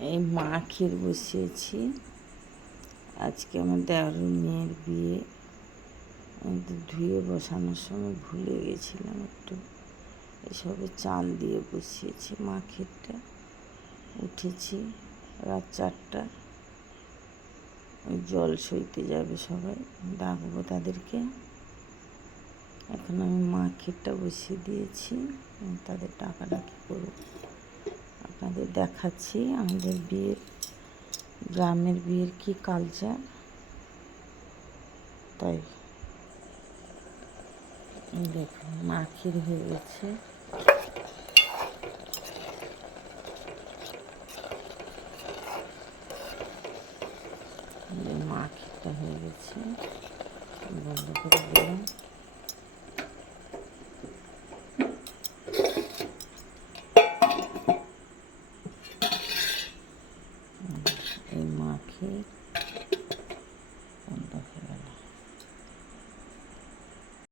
এই মা ক্ষীর বসিয়েছি। আজকে আমার দেওয়ার মেয়ের বিয়ে। ধুয়ে বসানোর সময় ভুলে গেছিলাম একটু। এসবে চাল দিয়ে বসিয়েছি মা ক্ষীরটা উঠেছি রাত চারটা। জল সইতে যাবে সবাই, ডাকবো তাদেরকে। এখন আমি মা ক্ষীরটা বসিয়ে দিয়েছি। তাদের টাকা ডাকি করব? আপনাদের দেখাচ্ছি আমাদের বিয়ের, গ্রামের বিয়ের কি কালচার তাই দেখুন মাখির হয়ে গেছে। মাখিটা হয়ে গেছে। বন্ধ করে দিলাম। Market.